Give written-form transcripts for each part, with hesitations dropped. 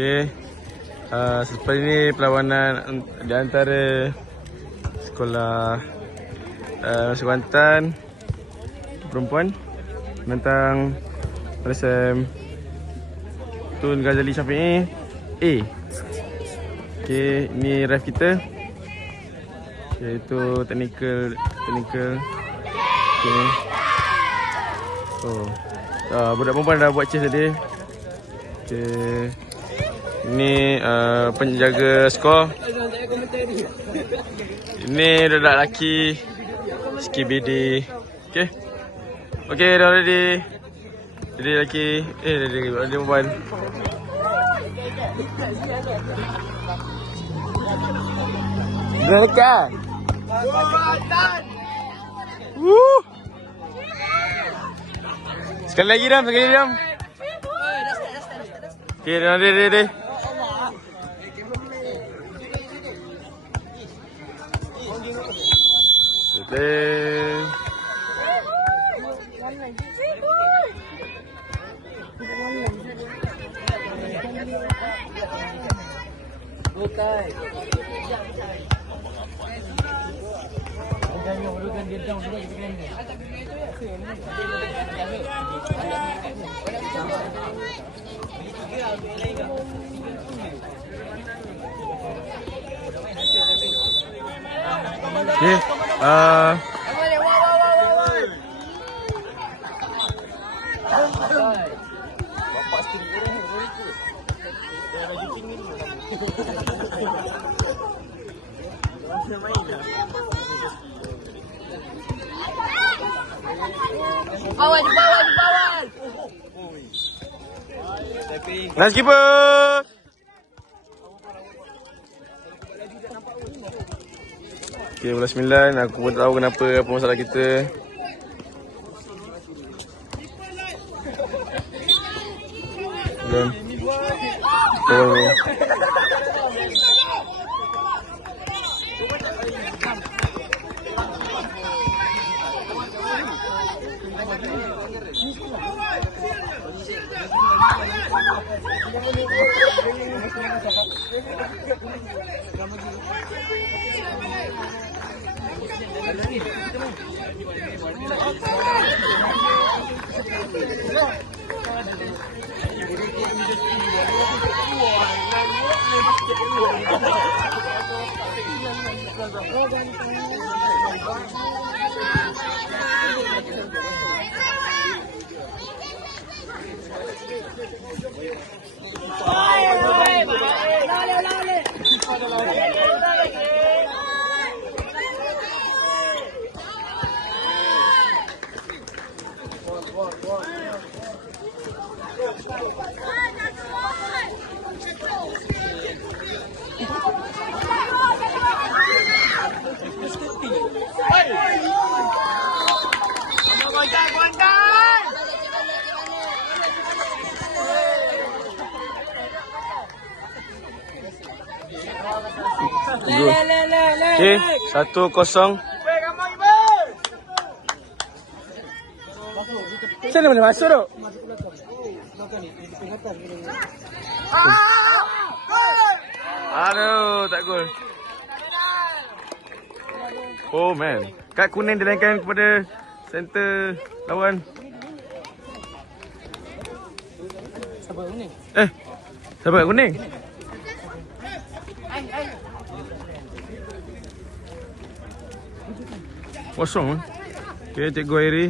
Okay. Selepas ini perlawanan di antara sekolah Masjid Kuantan perempuan menentang RSM Tun Ghazali Syafi'i A. Okay, ini ref kita, iaitu technical. Okay. Budak perempuan dah buat chase tadi. Okay. Ini penjaga skor. Ini budak lelaki Skibidi. Okay. Okay, dah ready. Jadi lelaki dia perempuan. Dekat. Sekali lagi Dam. Okay, dah ready. Bawal. Nice keeper. Okay, bola 9. Aku pun tahu apa masalah kita. Okay, 1-0. Sana boleh masuk tu. Aduh, tak gol. Oh man, kad kuning dilainkan kepada center lawan. Siapa kuning? Siapa kuning? Kosong. Okay, Cikgu Airi.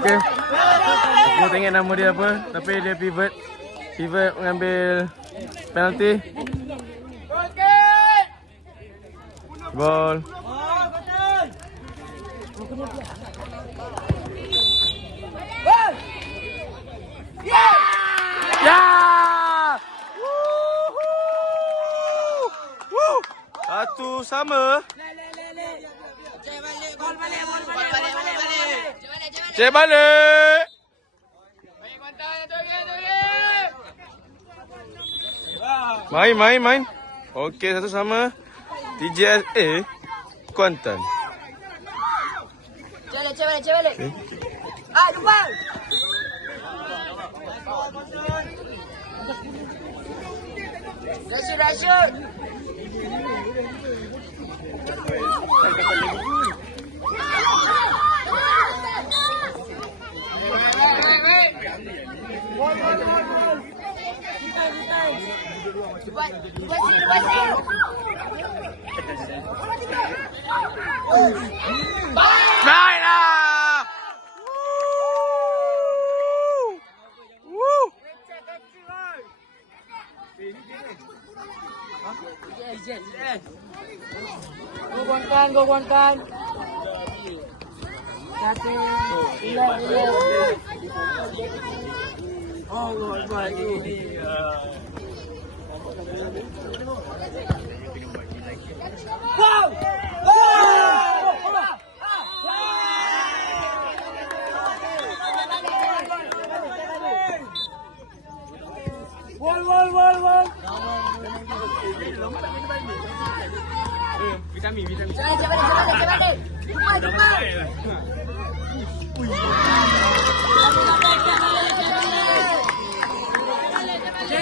Okay. Aku tengok nama dia apa, tapi dia pivot mengambil penalti. Gol. Ya! Satu sama. Cek balik. Main. Okey, satu sama. TJSA Kuantan. Cek balik. Ah, jumpa. Rashid. Baiklah. Go kuankan. Satu. Allah Akbar. Wall. Vitamin. Cepat. Jumpa.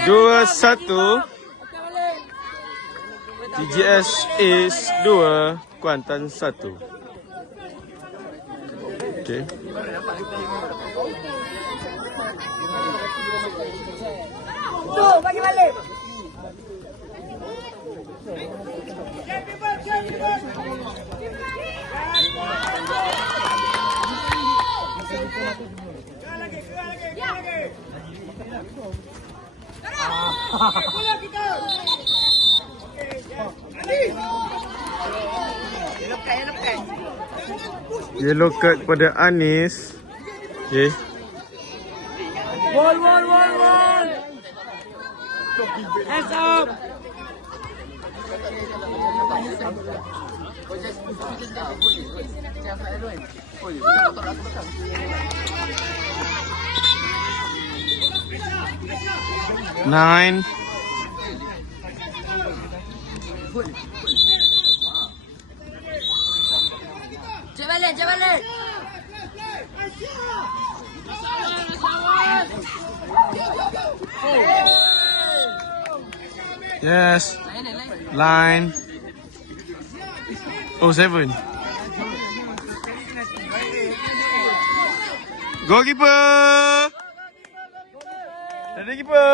2-1. TGS is 2, Kuantan 1. Okay. Tuh, bagi balik. Yellow card pada Anis. Okay. Wall. Hands up. Nine. Cek balik. Yes. Line. Oh, 7. Goalkeeper. Ada keeper.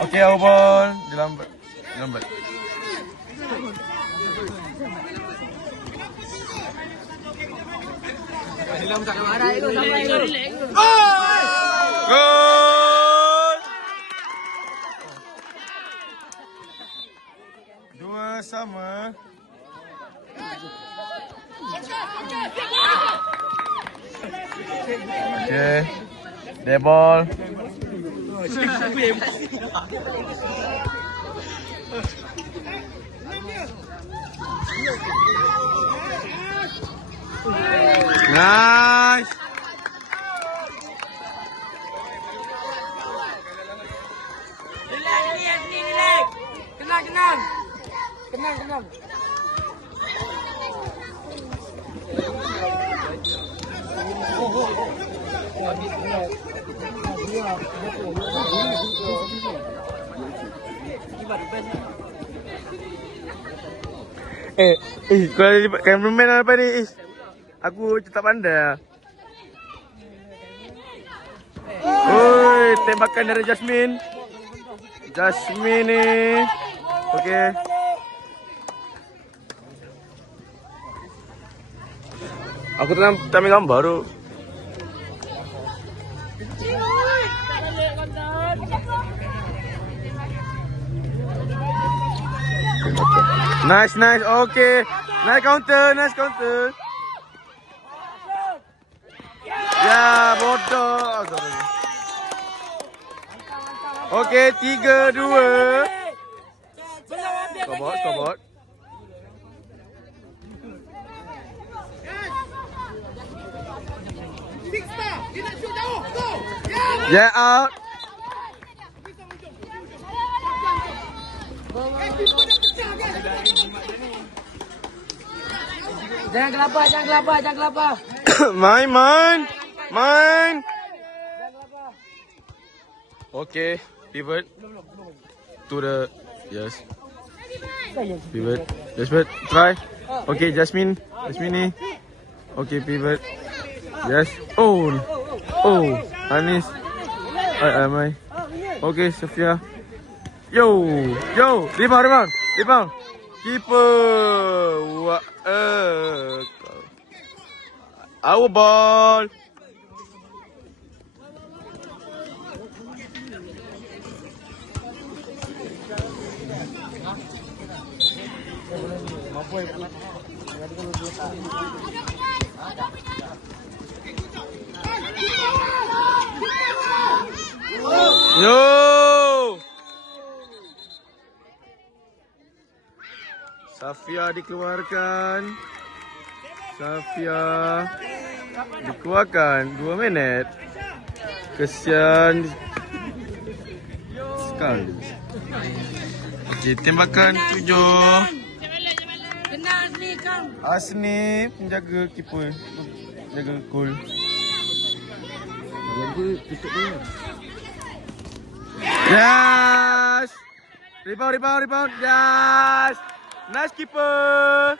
Okey, ball. Dilambat. Gol! 2-2. Okay. The ball. Nice. Relax. Tenang. Kau ada cameraman apa ni? Aku tak pandai. Oi, tembakan dari Jasmine ni. Okey. Aku tak ambil gambar tu. Nice. Okay. Nice counter. Ya, bodoh. Okay, 3-2. Scoreboard. Yeah, out. Jangan kelapa, jangan kelapa, jangan kelapa. Main. Okay, pivot to the yes. Pivot. Jasmine, try. Okay, Jasmine ni. Okay, pivot. Yes. Oh, Anis. Amai. Okay, Sofia. Yo, rebound. Keeper. What? Our ball. Yo. Safia dikeluarkan. 2 minit. Kesian sekali. Okey, tembakan 7. Kena Asni kau. Asni penjaga keeper. Jaga gol. Yes. Rebound. Yes. Nice keeper.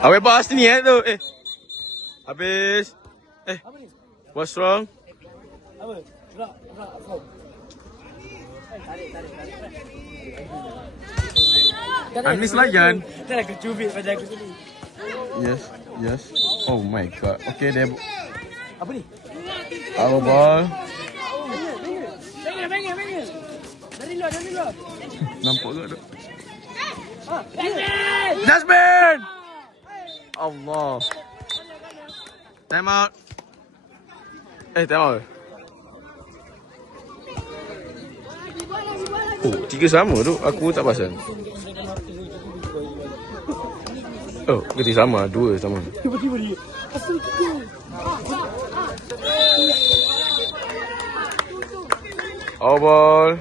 Awet bas ni tu. Habis. What's wrong? Anis layan. Kita nak cubit pada aku sini. Yes. Oh my god. Okay, dia Apa ni? our ball. Bengel. Dari luar. Nampak ke tak? Jasmine! Allah. Time out. Time out. Oh, 3 sama tu. Aku tak pasal. Oh, kita sama. 2 sama. Tiba-tiba dia. Asal kita. Our ball.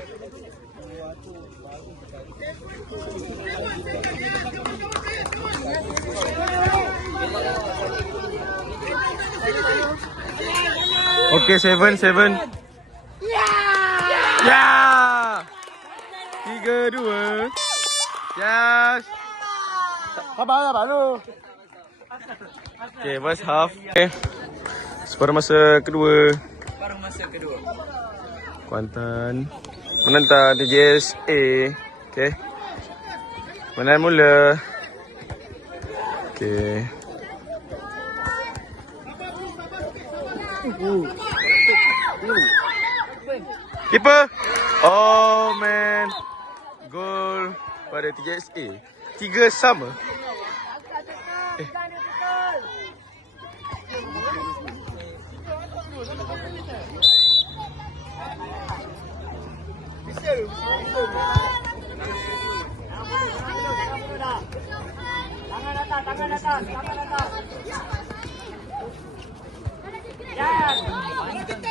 Okay, 7. Yeah! 3-2. Yes. Sabar baru. Okay, first half. Okay. Separuh masa kedua. Kuantan menentang TJSA. Okay. Permainan mula. Okay. Keeper. Oh man. Gol pada TJSA. 3 sama. Tangan atas.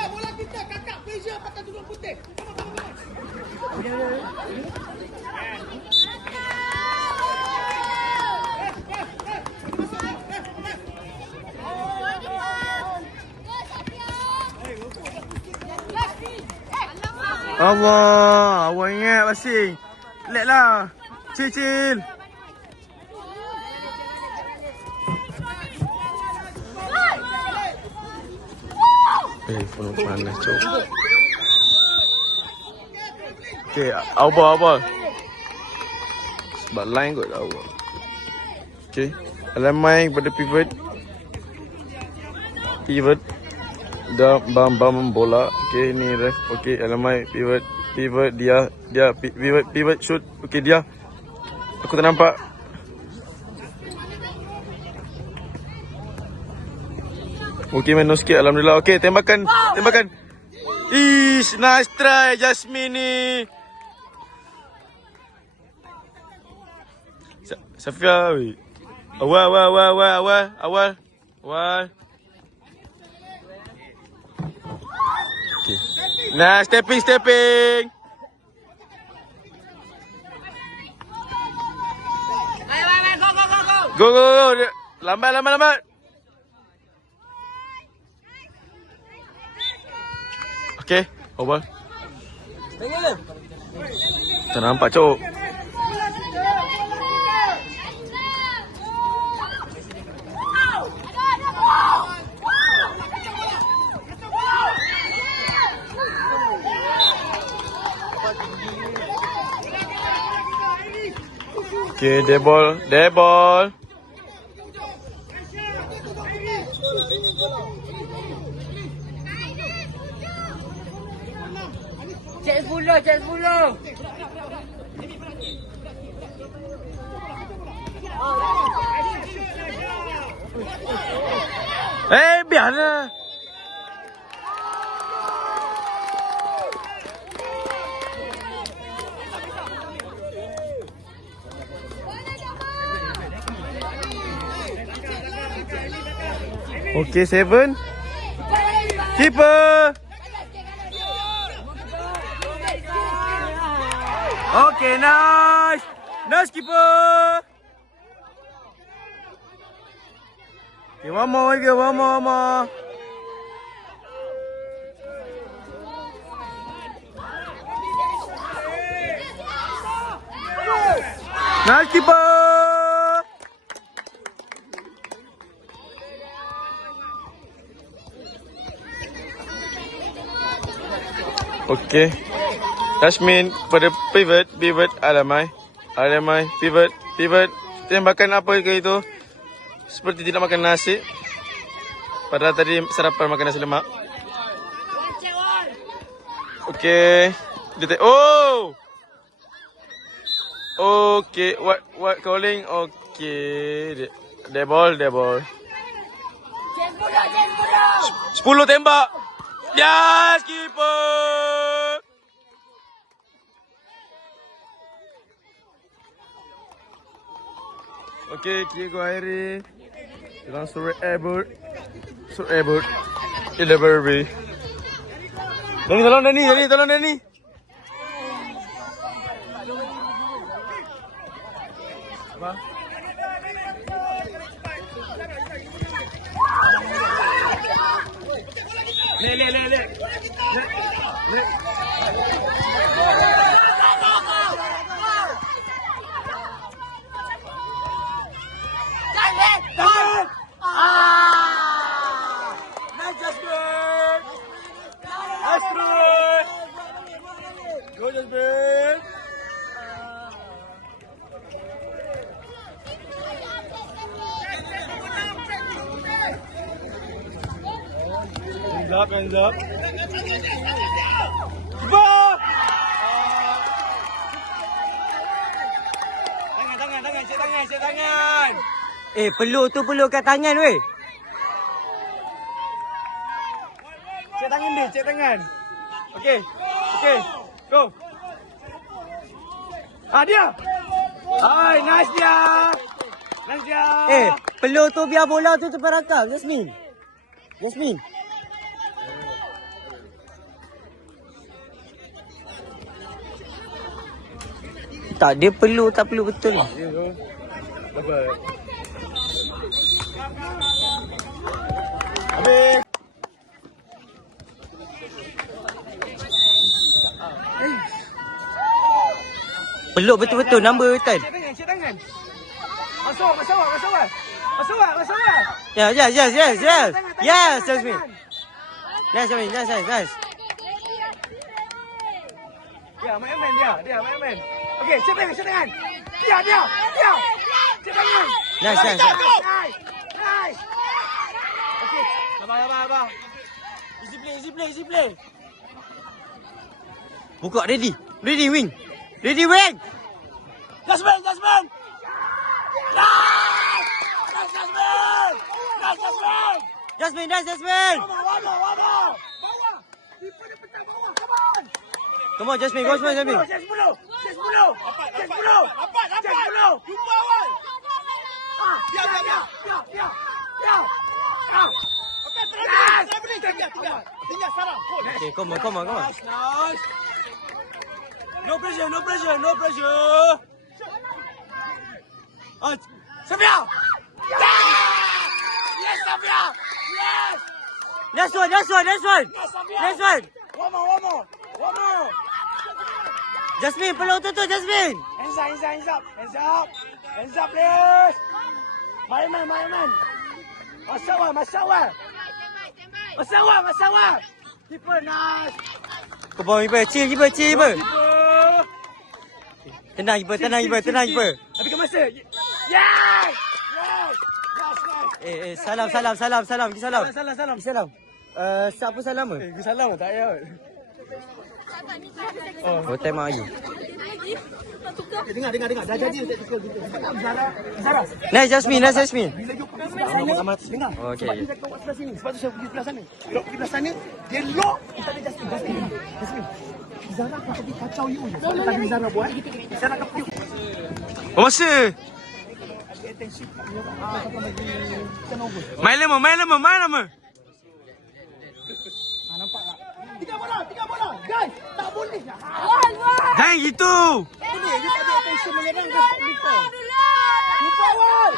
Bola kita, kakak Malaysia pakai tudung putih. Allah, awak ingat pasing. Let lah. Cil. Phone panas cok. Okay, awal. Sebab line kot awal. Okay, alamai pada pivot. Dah bam bola. Okay, ni ref. Okay, alamai pivot dia pivot shoot. Okay, dia. Aku tak nampak. Okay, main no sikit. Alhamdulillah. Okay, tembakan. Ish, nice try Jasmine ni. Safia. Awal. Okay. Nah, stepping. Go. Lambat. Okay, over. Tak nampak, Cok. Okay, dead ball. Cek 10. Biarlah. Okay, 7. Keeper. Okay, nice. Nice, keeper. Okay, one more. Nice, keeper. Okay. Tasmin pada pivot, alamai, pivot. Tembakan apa ke itu? Seperti tidak makan nasi. Padahal tadi sarapan makan nasi lemak. Okay. Oh! Okay, what calling? Okay. Dead ball. 10 tembak. Yes, keeper. Okay, Kiego Airi. Bilang Surah Ebert. Delivery. Tolong Danny. Apa? Le. Nice Jasmine. Go Jasmine. Hands up. Cek tangan. Perlu kat tangan weh. Cek tangan. Okay. Go. Dia. Hai, nice dia. Perlu tu biar bola tu terperangkap, Jasmine. Tak, dia perlu tak perlu betul. Dapat. Habis. Perlu betul-betul number betul. Cek tangan. Masuk. Yes, Jasmine. Nice. Dia main. Okey, cek tangan. Dia. Cek tangan. Nice. Nice. Okey, sabar. Easy play. Buka ready wing. Jasmine. Jasmine. Bawah. Di petang bawah. Come on. Come on, Jasmine. Go, Jasmine. 10. Cek 10. Cek 10. Dapat. Jumpa awal. Biar. Okey, traveling. Tinggal sarang. Okay, come on. Nice. No pressure. Sofia! Yes, Sofia! Yes! Next one. Yes, Sofia! One more. Jasmine, peluk tu, Jasmine. Hands up, please! Main. Masawa! Keeper, nice! Come on, keeper. Chill, keeper. Tenang, keeper. Habiskan masa! Yes! Salam. Pergi salam. Salam. Siapa salam ke? Salam tak payah. Oh, time out lagi. Dengar. Dah jadi tak tukar gitu. Zara. Nice, Jasmine. Bila you pergi sama dengar. Oh, okay. Sebab dia kat sebelah sini. Sebab tu saya pergi sebelah sana. Lock pergi sebelah sana, dia lock. Tak ada Jasmine. Zara akan pergi kacau you. Sebab tadi Zara buat. Zara akan pergi. Oh, masa. Main lama. Nampak tak? Tiga bola. Guys, tak boleh. Hang gitu. Boleh, dia tak ada attention menyerang ke Victor. Victor awal.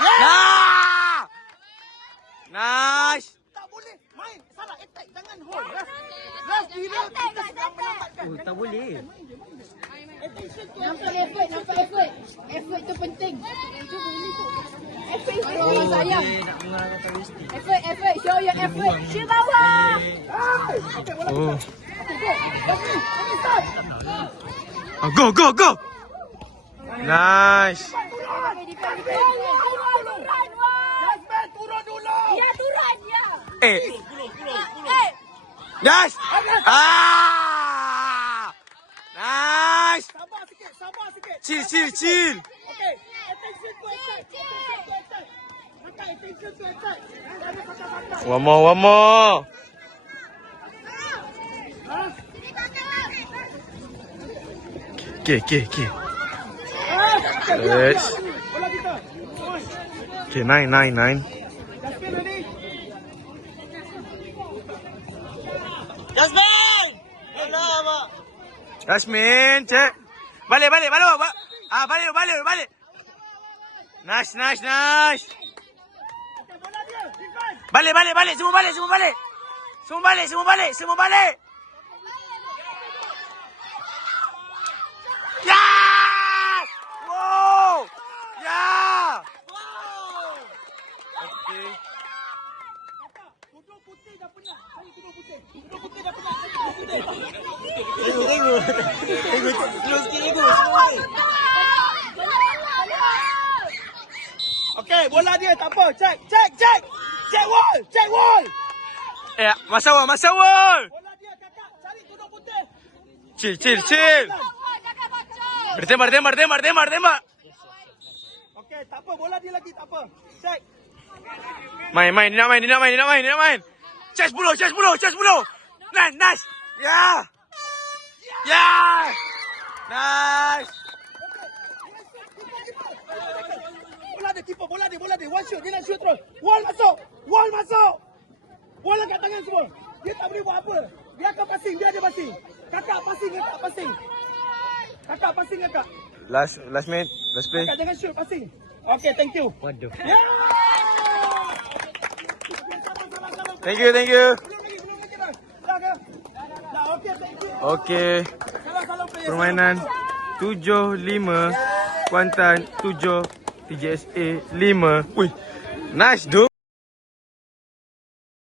Dah. Nice. Tak boleh. Main. Salah attack. Jangan hold. Ras kira kita sedang melambatkan. Oh, tak boleh. Nampak effort. Effort tu penting. Effort is orang sayang. Effort. Show your effort. Shoot bawah. Okay, bola Oh. Go. Go. Nice. Turun dulu. Ya, turun ya. Nice. Nice. Sabar sikit. Chill. Okay. Attention to attack. Kakak, attention to attack. Ada kakak. One more. Okay. Yes. Bola kita. Okay, 9. Jasmine ready? Jasmine, cek. Balik. Balik. Nice. Okay, bola dia. Defense. Balik. Semua balik. Yes! Wow! Yeah! Okay. Tudung putih dah penat. Cari tudung putih. Tudung putih dah penat. Cari tudung putih. Okey, bola dia tak apa. Check. Check wall. Masa awal. Bola dia kakak. Cari tudung putih. Chill. Bertembak. Okey, tak apa. Bola dia lagi tak apa. Check. Main. Dia nak main. Check 10. Nice. Yeah. Nice. Bola dia. One shoot. Dia nak shoot terus. Wall masuk. Wall kat tangan semua. Dia tak boleh buat apa. Dia akan passing. Dia ada passing. Kakak passing. Kakak passing. Last minute. Last play. Kakak jangan shoot passing. Okay, thank you. Waduh. Yeah! Thank you. Belum lagi dah. Dah, okay, thank you. Okay. Salam player. Permainan 7-5. Kuantan 7. TJSA 5. Wih. Nice, dude.